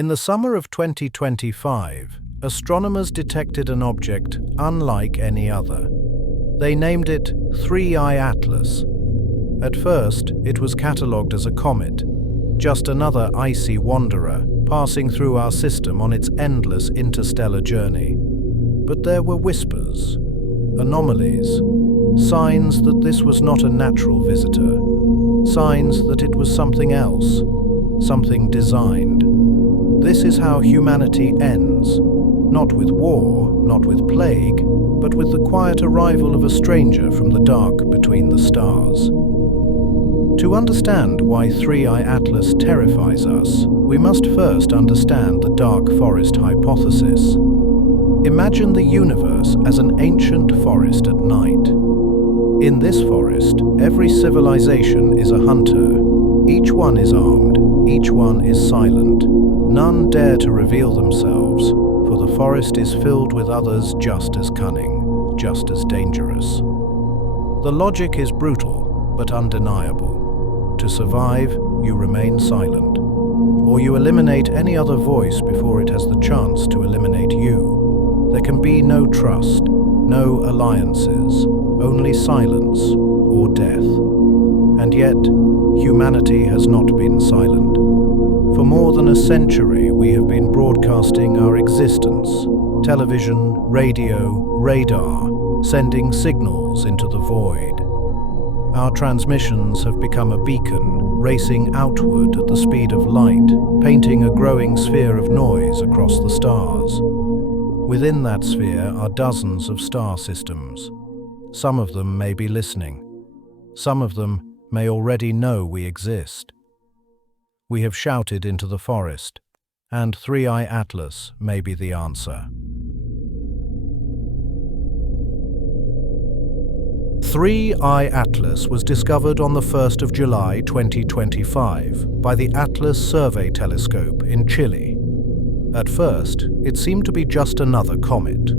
In the summer of 2025, astronomers detected an object unlike any other. They named it 3I Atlas. At first, it was catalogued as a comet, just another icy wanderer passing through our system on its endless interstellar journey. But there were whispers, anomalies, signs that this was not a natural visitor, signs that it was something else, something designed. This is how humanity ends, not with war, not with plague, but with the quiet arrival of a stranger from the dark between the stars. To understand why 3I Atlas terrifies us, we must first understand the dark forest hypothesis. Imagine the universe as an ancient forest at night. In this forest, every civilization is a hunter. Each one is armed, each one is silent. None dare to reveal themselves, for the forest is filled with others just as cunning, just as dangerous. The logic is brutal, but undeniable. To survive, you remain silent, or you eliminate any other voice before it has the chance to eliminate you. There can be no trust, no alliances, only silence or death. And yet, humanity has not been silent. For more than a century, we have been broadcasting our existence. Television, radio, radar, sending signals into the void. Our transmissions have become a beacon, racing outward at the speed of light, painting a growing sphere of noise across the stars. Within that sphere are dozens of star systems. Some of them may be listening. Some of them may already know we exist. We have shouted into the forest, and 3I Atlas may be the answer. 3I Atlas was discovered on the 1st of July 2025 by the Atlas Survey Telescope in Chile. At first, it seemed to be just another comet,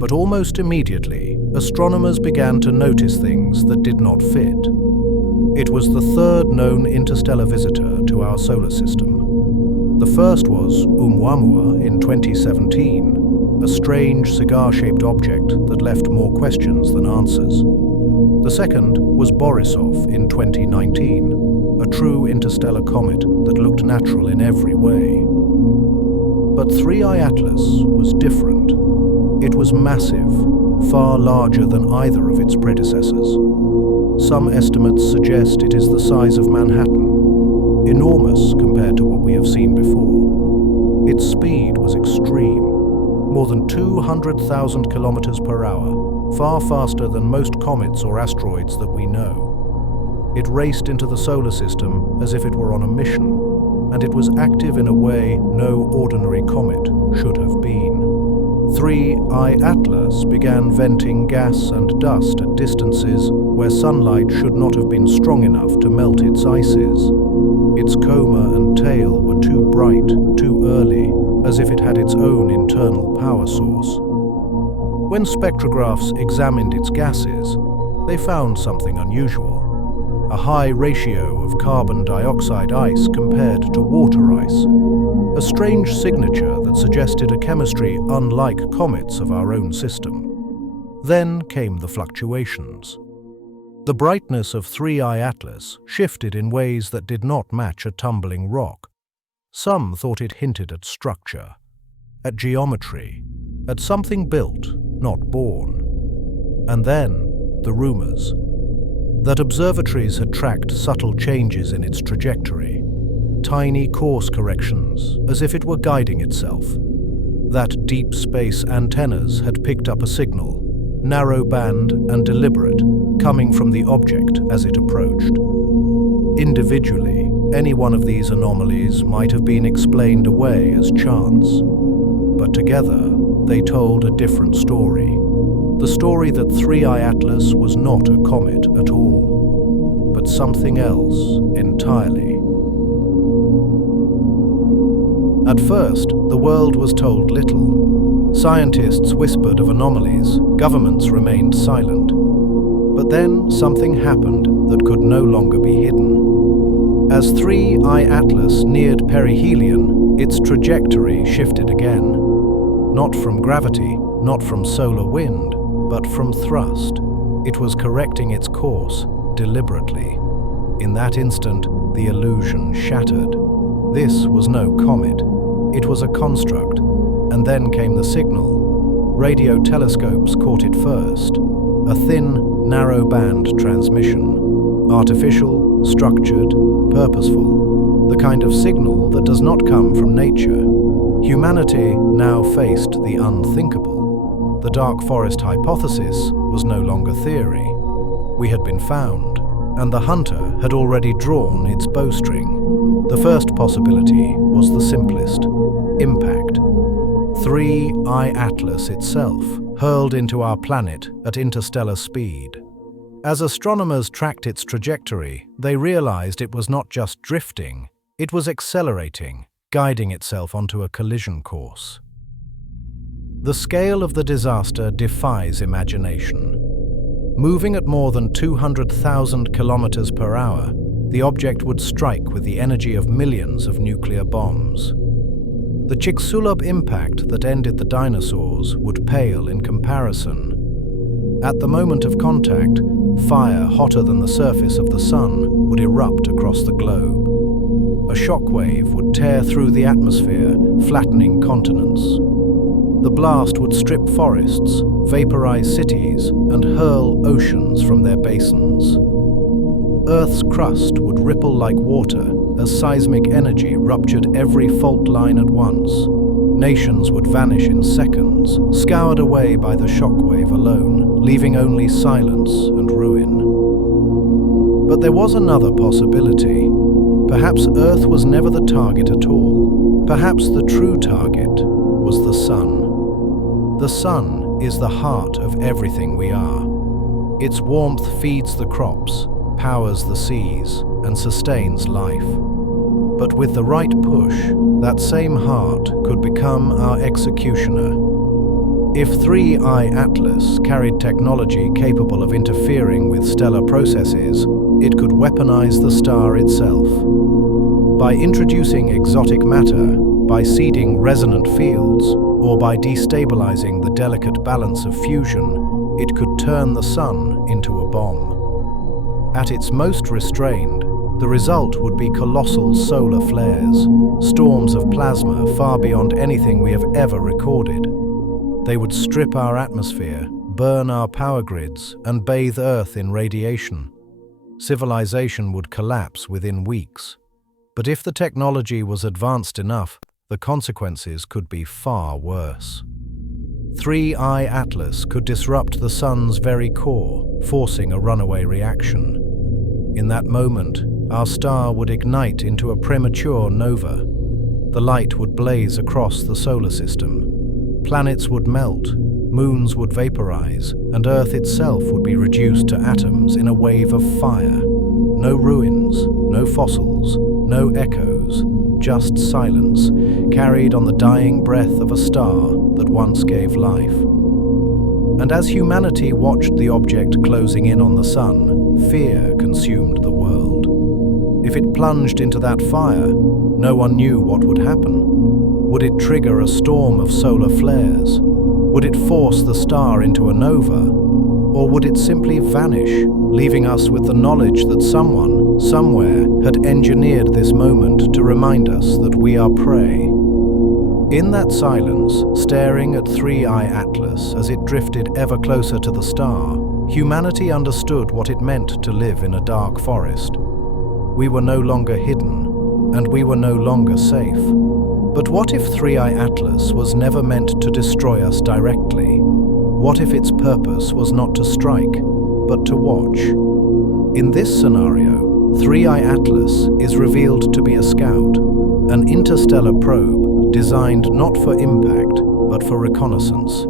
but almost immediately, astronomers began to notice things that did not fit. It was the third known interstellar visitor to our solar system. The first was Oumuamua in 2017, a strange cigar-shaped object that left more questions than answers. The second was Borisov in 2019, a true interstellar comet that looked natural in every way. But 3I Atlas was different. It was massive, far larger than either of its predecessors. Some estimates suggest it is the size of Manhattan, enormous compared to what we have seen before. Its speed was extreme, more than 200,000 kilometers per hour, far faster than most comets or asteroids that we know. It raced into the solar system as if it were on a mission, and it was active in a way no ordinary comet should have been. 3I Atlas began venting gas and dust at distances where sunlight should not have been strong enough to melt its ices. Its coma and tail were too bright, too early, as if it had its own internal power source. When spectrographs examined its gases, they found something unusual. A high ratio of carbon dioxide ice compared to water ice. A strange signature that suggested a chemistry unlike comets of our own system. Then came the fluctuations. The brightness of 3I Atlas shifted in ways that did not match a tumbling rock. Some thought it hinted at structure, at geometry, at something built, not born. And then, the rumors. That observatories had tracked subtle changes in its trajectory, tiny course corrections as if it were guiding itself. That deep space antennas had picked up a signal, narrow band and deliberate, coming from the object as it approached. Individually, any one of these anomalies might have been explained away as chance, but together they told a different story. The story that 3I Atlas was not a comet at all, but something else entirely. At first, the world was told little. Scientists whispered of anomalies, governments remained silent. But then something happened that could no longer be hidden. As 3I Atlas neared perihelion, its trajectory shifted again. Not from gravity, not from solar wind, but from thrust. It was correcting its course deliberately. In that instant, the illusion shattered. This was no comet. It was a construct. And then came the signal. Radio telescopes caught it first. A thin, narrow-band transmission. Artificial, structured, purposeful. The kind of signal that does not come from nature. Humanity now faced the unthinkable. The dark forest hypothesis was no longer theory. We had been found, and the hunter had already drawn its bowstring. The first possibility was the simplest: impact. 3I Atlas itself, hurled into our planet at interstellar speed. As astronomers tracked its trajectory, they realized it was not just drifting, it was accelerating, guiding itself onto a collision course. The scale of the disaster defies imagination. Moving at more than 200,000 kilometers per hour, the object would strike with the energy of millions of nuclear bombs. The Chicxulub impact that ended the dinosaurs would pale in comparison. At the moment of contact, fire hotter than the surface of the sun would erupt across the globe. A shockwave would tear through the atmosphere, flattening continents. The blast would strip forests, vaporize cities, and hurl oceans from their basins. Earth's crust would ripple like water as seismic energy ruptured every fault line at once. Nations would vanish in seconds, scoured away by the shockwave alone, leaving only silence and ruin. But there was another possibility. Perhaps Earth was never the target at all. Perhaps the true target was the sun. The sun is the heart of everything we are. Its warmth feeds the crops, powers the seas, and sustains life. But with the right push, that same heart could become our executioner. If 3I Atlas carried technology capable of interfering with stellar processes, it could weaponize the star itself. By introducing exotic matter, by seeding resonant fields, or by destabilizing the delicate balance of fusion, it could turn the sun into a bomb. At its most restrained, the result would be colossal solar flares, storms of plasma far beyond anything we have ever recorded. They would strip our atmosphere, burn our power grids, and bathe Earth in radiation. Civilization would collapse within weeks. But if the technology was advanced enough, the consequences could be far worse. 3I Atlas could disrupt the sun's very core, forcing a runaway reaction. In that moment, our star would ignite into a premature nova. The light would blaze across the solar system. Planets would melt, moons would vaporize, and Earth itself would be reduced to atoms in a wave of fire. No ruins, no fossils, no echoes, just silence, carried on the dying breath of a star that once gave life. And as humanity watched the object closing in on the sun, fear consumed the world. If it plunged into that fire, no one knew what would happen. Would it trigger a storm of solar flares? Would it force the star into a nova? Or would it simply vanish, leaving us with the knowledge that someone, somewhere, had engineered this moment to remind us that we are prey? In that silence, staring at 3I Atlas as it drifted ever closer to the star, humanity understood what it meant to live in a dark forest. We were no longer hidden, and we were no longer safe. But what if 3I Atlas was never meant to destroy us directly? What if its purpose was not to strike, but to watch? In this scenario, 3I Atlas is revealed to be a scout, an interstellar probe designed not for impact, but for reconnaissance.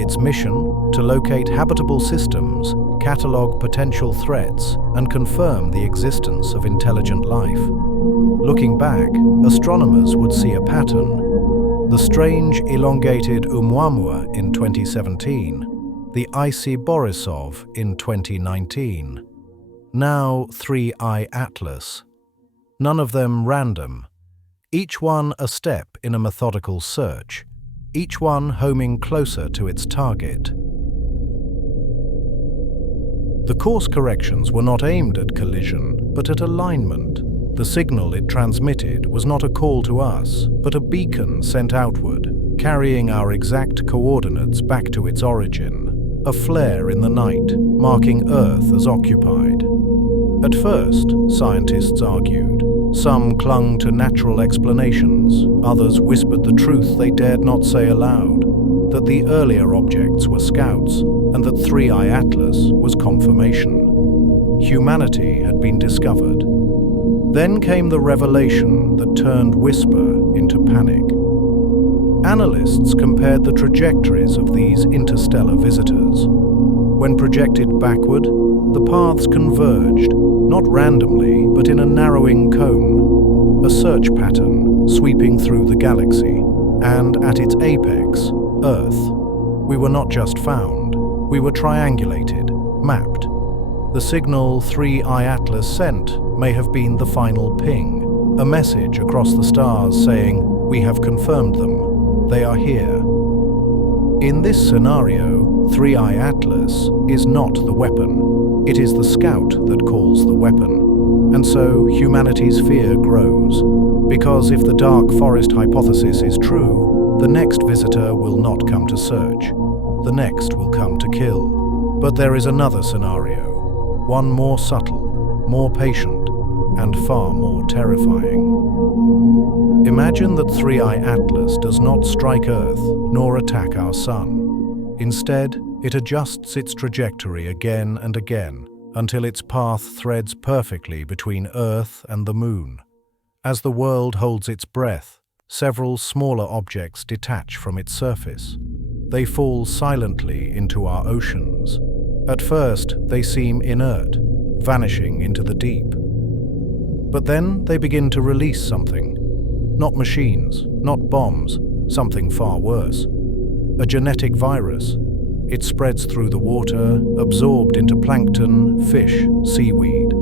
Its mission, to locate habitable systems, catalog potential threats, and confirm the existence of intelligent life. Looking back, astronomers would see a pattern. The strange elongated Oumuamua in 2017, the icy Borisov in 2019. Now 3I Atlas. None of them random, each one a step in a methodical search, each one homing closer to its target. The course corrections were not aimed at collision, but at alignment. The signal it transmitted was not a call to us, but a beacon sent outward, carrying our exact coordinates back to its origin, a flare in the night, marking Earth as occupied. At first, scientists argued. Some clung to natural explanations, others whispered the truth they dared not say aloud, that the earlier objects were scouts, and that 3I Atlas was confirmation. Humanity had been discovered. Then came the revelation that turned whisper into panic. Analysts compared the trajectories of these interstellar visitors. When projected backward, the paths converged, not randomly, but in a narrowing cone, a search pattern sweeping through the galaxy. And at its apex, Earth. We were not just found, we were triangulated, mapped. The signal 3I Atlas sent may have been the final ping, a message across the stars saying, "We have confirmed them. They are here." In this scenario, 3I Atlas is not the weapon. It is the scout that calls the weapon. And so humanity's fear grows. Because if the dark forest hypothesis is true, the next visitor will not come to search. The next will come to kill. But there is another scenario, one more subtle, more patient, and far more terrifying. Imagine that 3I Atlas does not strike Earth nor attack our Sun. Instead, it adjusts its trajectory again and again until its path threads perfectly between Earth and the Moon. As the world holds its breath, several smaller objects detach from its surface. They fall silently into our oceans. At first, they seem inert, vanishing into the deep. But then they begin to release something. Not machines, not bombs, something far worse. A genetic virus. It spreads through the water, absorbed into plankton, fish, seaweed.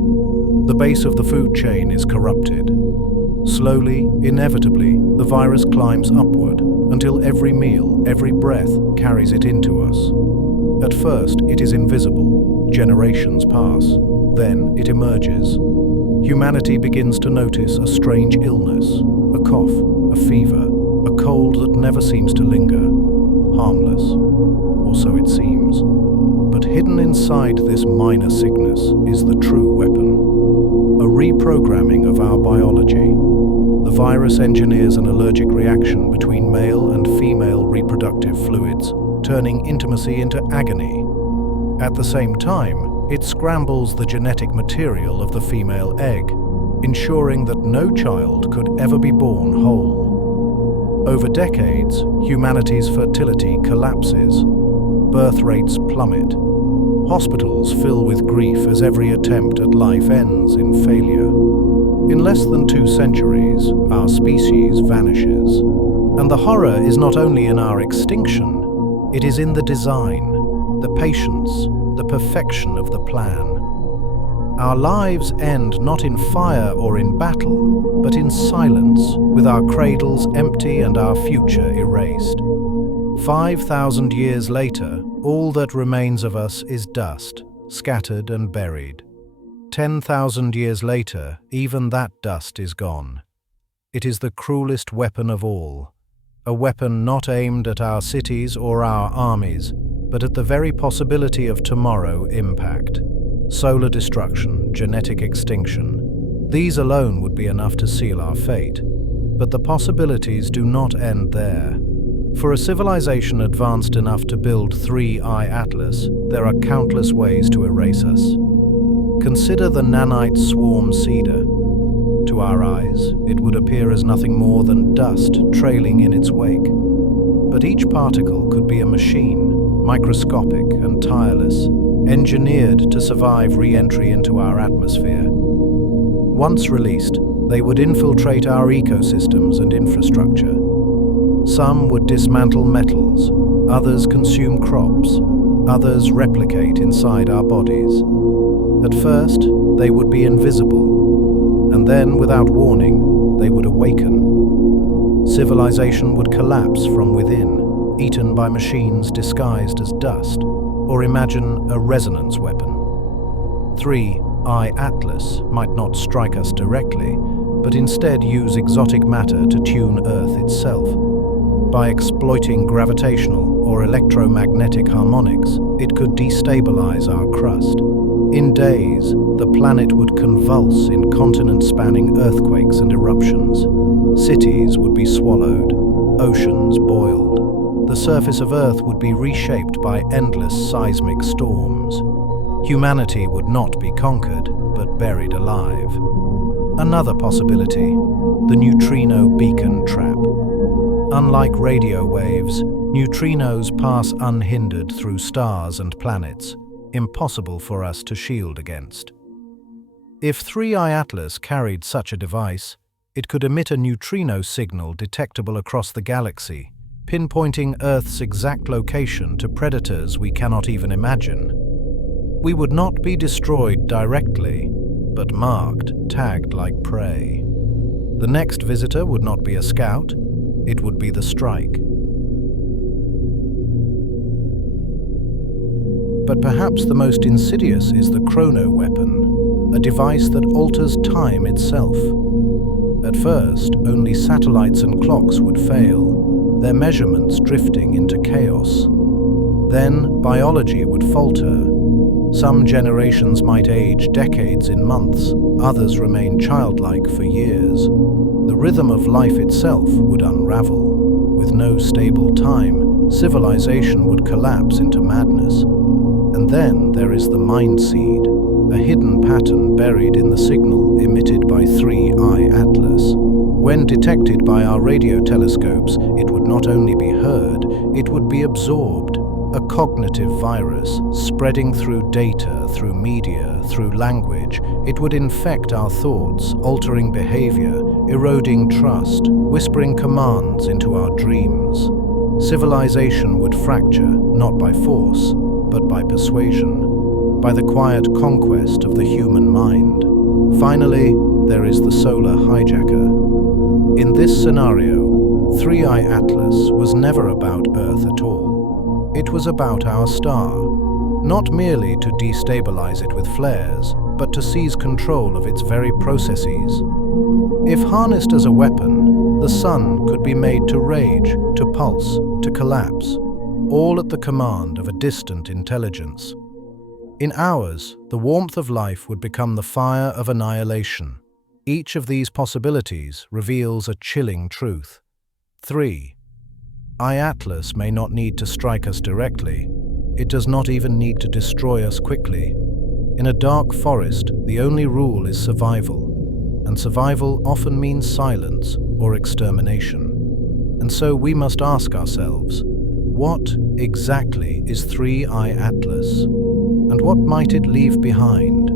The base of the food chain is corrupted. Slowly, inevitably, the virus climbs upward until every meal, every breath carries it into us. At first, it is invisible. Generations pass. Then it emerges. Humanity begins to notice a strange illness, a cough, a fever, a cold that never seems to linger. Harmless, or so it seems. But hidden inside this minor sickness is the true weapon. A reprogramming of our biology. The virus engineers an allergic reaction between male and female reproductive fluids, turning intimacy into agony. At the same time, it scrambles the genetic material of the female egg, ensuring that no child could ever be born whole. Over decades, humanity's fertility collapses. Birth rates plummet. Hospitals fill with grief as every attempt at life ends in failure. In less than 2 centuries, our species vanishes. And the horror is not only in our extinction, it is in the design, the patience, the perfection of the plan. Our lives end not in fire or in battle, but in silence, with our cradles empty and our future erased. 5,000 years later, all that remains of us is dust, scattered and buried. 10,000 years later, even that dust is gone. It is the cruelest weapon of all, a weapon not aimed at our cities or our armies, but at the very possibility of tomorrow impact. Solar destruction, genetic extinction. These alone would be enough to seal our fate. But the possibilities do not end there. For a civilization advanced enough to build 3I Atlas, there are countless ways to erase us. Consider the nanite swarm cedar. To our eyes, it would appear as nothing more than dust trailing in its wake. But each particle could be a machine, microscopic and tireless, engineered to survive re-entry into our atmosphere. Once released, they would infiltrate our ecosystems and infrastructure. Some would dismantle metals, others consume crops, others replicate inside our bodies. At first, they would be invisible, and then, without warning, they would awaken. Civilization would collapse from within, eaten by machines disguised as dust. Or imagine a resonance weapon. 3I Atlas might not strike us directly, but instead use exotic matter to tune Earth itself. By exploiting gravitational or electromagnetic harmonics, it could destabilize our crust. In days, the planet would convulse in continent-spanning earthquakes and eruptions. Cities would be swallowed, oceans boiled. The surface of Earth would be reshaped by endless seismic storms. Humanity would not be conquered, but buried alive. Another possibility, the neutrino beacon trap. Unlike radio waves, neutrinos pass unhindered through stars and planets, impossible for us to shield against. If 3I Atlas carried such a device, it could emit a neutrino signal detectable across the galaxy, pinpointing Earth's exact location to predators we cannot even imagine. We would not be destroyed directly, but marked, tagged like prey. The next visitor would not be a scout, it would be the strike. But perhaps the most insidious is the chrono weapon, a device that alters time itself. At first, only satellites and clocks would fail, their measurements drifting into chaos. Then biology would falter. Some generations might age decades in months, others remain childlike for years. The rhythm of life itself would unravel. With no stable time, civilization would collapse into madness. And then there is the mind seed, a hidden pattern buried in the signal emitted by 3I Atlas. When detected by our radio telescopes, it would not only be heard, it would be absorbed. A cognitive virus, spreading through data, through media, through language. It would infect our thoughts, altering behavior, eroding trust, whispering commands into our dreams. Civilization would fracture, not by force, but by persuasion, by the quiet conquest of the human mind. Finally, there is the solar hijacker. In this scenario, 3I Atlas was never about Earth at all. It was about our star, not merely to destabilize it with flares, but to seize control of its very processes. If harnessed as a weapon, the sun could be made to rage, to pulse, to collapse, all at the command of a distant intelligence. In hours, the warmth of life would become the fire of annihilation. Each of these possibilities reveals a chilling truth. 3. Atlas may not need to strike us directly. It does not even need to destroy us quickly. In a dark forest, the only rule is survival, and survival often means silence or extermination. And so we must ask ourselves, what exactly is 3I Atlas, and what might it leave behind?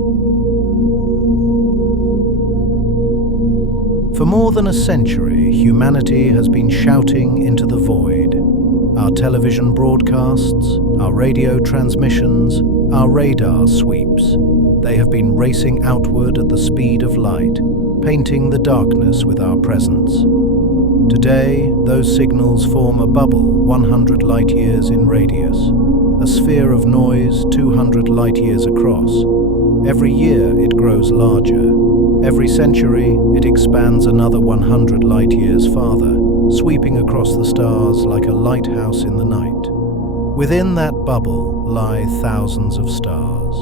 For more than a century, humanity has been shouting into the void. Our television broadcasts, our radio transmissions, our radar sweeps. They have been racing outward at the speed of light, painting the darkness with our presence. Today, those signals form a bubble 100 light-years in radius, a sphere of noise 200 light-years across. Every year it grows larger. Every century, it expands another 100 light-years farther, sweeping across the stars like a lighthouse in the night. Within that bubble lie thousands of stars.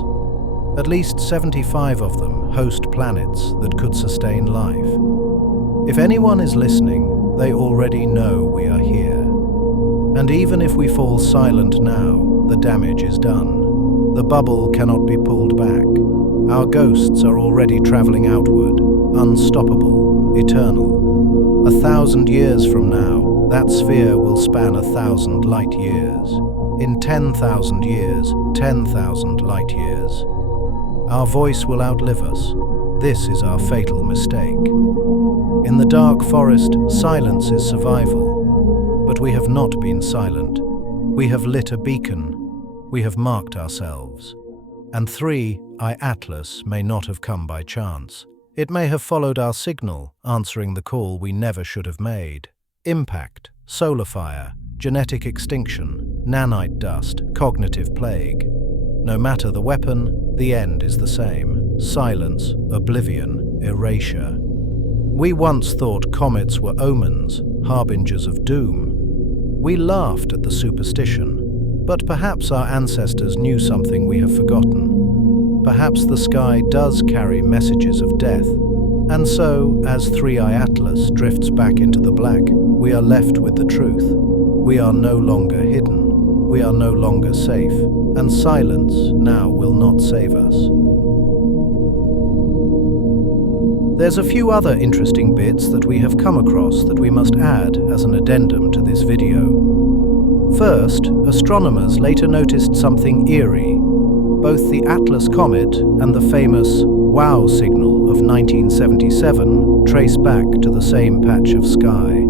At least 75 of them host planets that could sustain life. If anyone is listening, they already know we are here. And even if we fall silent now, the damage is done. The bubble cannot be pulled back. Our ghosts are already traveling outward, unstoppable, eternal. 1,000 years from now, that sphere will span 1,000 light years. In 10,000 years, 10,000 light years. Our voice will outlive us. This is our fatal mistake. In the dark forest, silence is survival. But we have not been silent. We have lit a beacon. We have marked ourselves. And 3I Atlas may not have come by chance. It may have followed our signal, answering the call we never should have made. impact, solar fire, genetic extinction, nanite dust, cognitive plague. No matter the weapon, the end is the same: silence, oblivion, erasure. We once thought comets were omens, harbingers of doom. We laughed at the superstition, but perhaps our ancestors knew something we have forgotten. Perhaps the sky does carry messages of death, and so, as 3i Atlas drifts back into the black, we are left with the truth. We are no longer hidden, we are no longer safe, and silence now will not save us. There's a few other interesting bits that we have come across that we must add as an addendum to this video. First, astronomers later noticed something eerie. Both the Atlas comet and the famous WOW signal of 1977 trace back to the same patch of sky.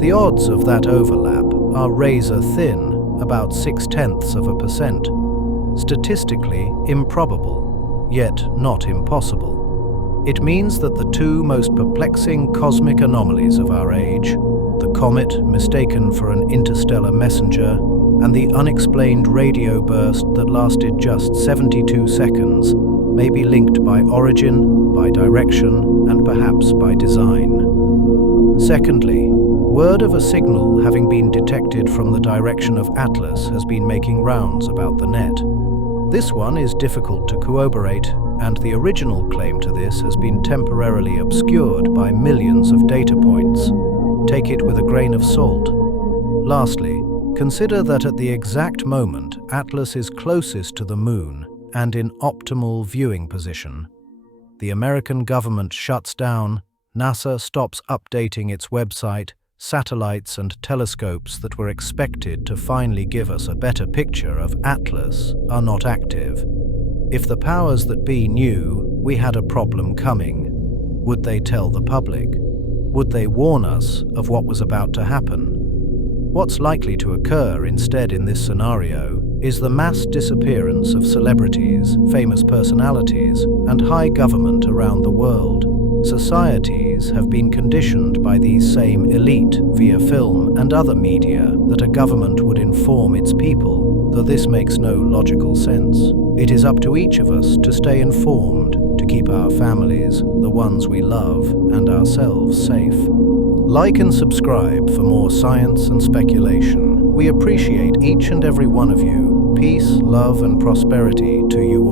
The odds of that overlap are razor thin, about 0.6%. Statistically improbable, yet not impossible. It means that the two most perplexing cosmic anomalies of our age, the comet mistaken for an interstellar messenger, and the unexplained radio burst that lasted just 72 seconds, may be linked by origin, by direction, and perhaps by design. Secondly, word of a signal having been detected from the direction of Atlas has been making rounds about the net. This one is difficult to corroborate, and the original claim to this has been temporarily obscured by millions of data points. Take it with a grain of salt. Lastly, consider that at the exact moment Atlas is closest to the Moon and in optimal viewing position, the American government shuts down, NASA stops updating its website, satellites and telescopes that were expected to finally give us a better picture of Atlas are not active. If the powers that be knew we had a problem coming, would they tell the public? Would they warn us of what was about to happen? What's likely to occur instead in this scenario is the mass disappearance of celebrities, famous personalities, and high government around the world. Societies have been conditioned by these same elite via film and other media that a government would inform its people, though this makes no logical sense. It is up to each of us to stay informed, to keep our families, the ones we love, and ourselves safe. Like and subscribe for more science and speculation. We appreciate each and every one of you. Peace, love, and prosperity to you all.